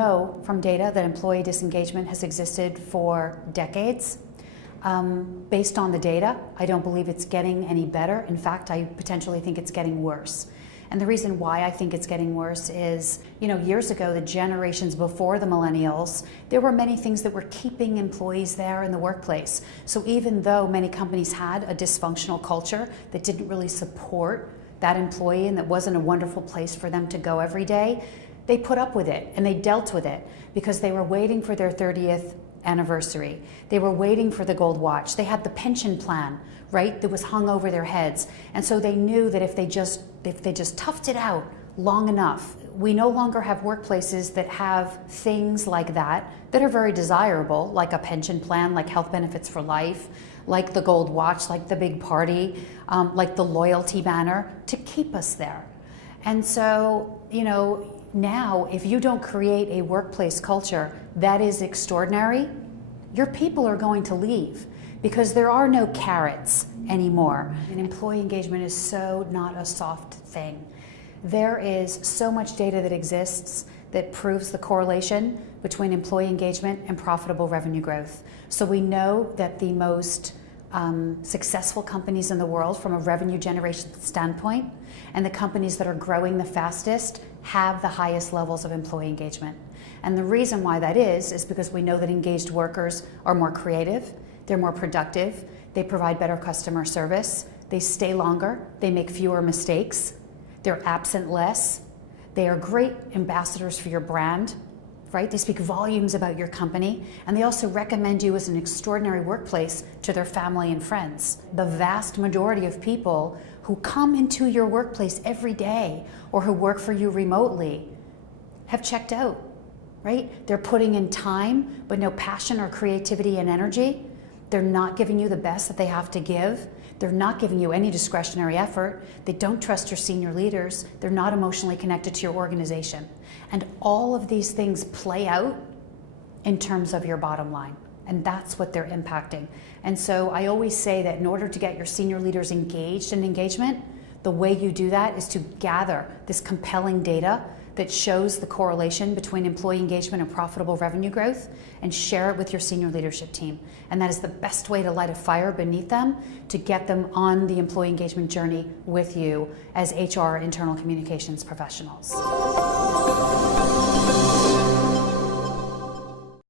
know from data that employee disengagement has existed for decades. Based on the data, I don't believe it's getting any better. In fact, I potentially think it's getting worse. And the reason why I think it's getting worse is, years ago, the generations before the millennials, there were many things that were keeping employees there in the workplace. So even though many companies had a dysfunctional culture that didn't really support that employee and that wasn't a wonderful place for them to go every day, they put up with it and they dealt with it because they were waiting for their 30th anniversary. They were waiting for the gold watch. They had the pension plan, right, that was hung over their heads. And so they knew that if they just toughed it out long enough, we no longer have workplaces that have things like that are very desirable, like a pension plan, like health benefits for life, like the gold watch, like the big party, like the loyalty banner, to keep us there. And so, now if you don't create a workplace culture that is extraordinary, your people are going to leave because there are no carrots anymore. And employee engagement is so not a soft thing. There is so much data that exists that proves the correlation between employee engagement and profitable revenue growth. So we know that the most successful companies in the world from a revenue generation standpoint and the companies that are growing the fastest have the highest levels of employee engagement. And the reason why that is because we know that engaged workers are more creative, they're more productive, they provide better customer service, they stay longer, they make fewer mistakes, they're absent less, they are great ambassadors for your brand, right? They speak volumes about your company, and they also recommend you as an extraordinary workplace to their family and friends. The vast majority of people who come into your workplace every day or who work for you remotely have checked out, right? They're putting in time, but no passion or creativity and energy. They're not giving you the best that they have to give. They're not giving you any discretionary effort. They don't trust your senior leaders. They're not emotionally connected to your organization. And all of these things play out in terms of your bottom line. And that's what they're impacting. And so I always say that in order to get your senior leaders engaged in engagement, the way you do that is to gather this compelling data that shows the correlation between employee engagement and profitable revenue growth and share it with your senior leadership team. And that is the best way to light a fire beneath them to get them on the employee engagement journey with you as HR internal communications professionals.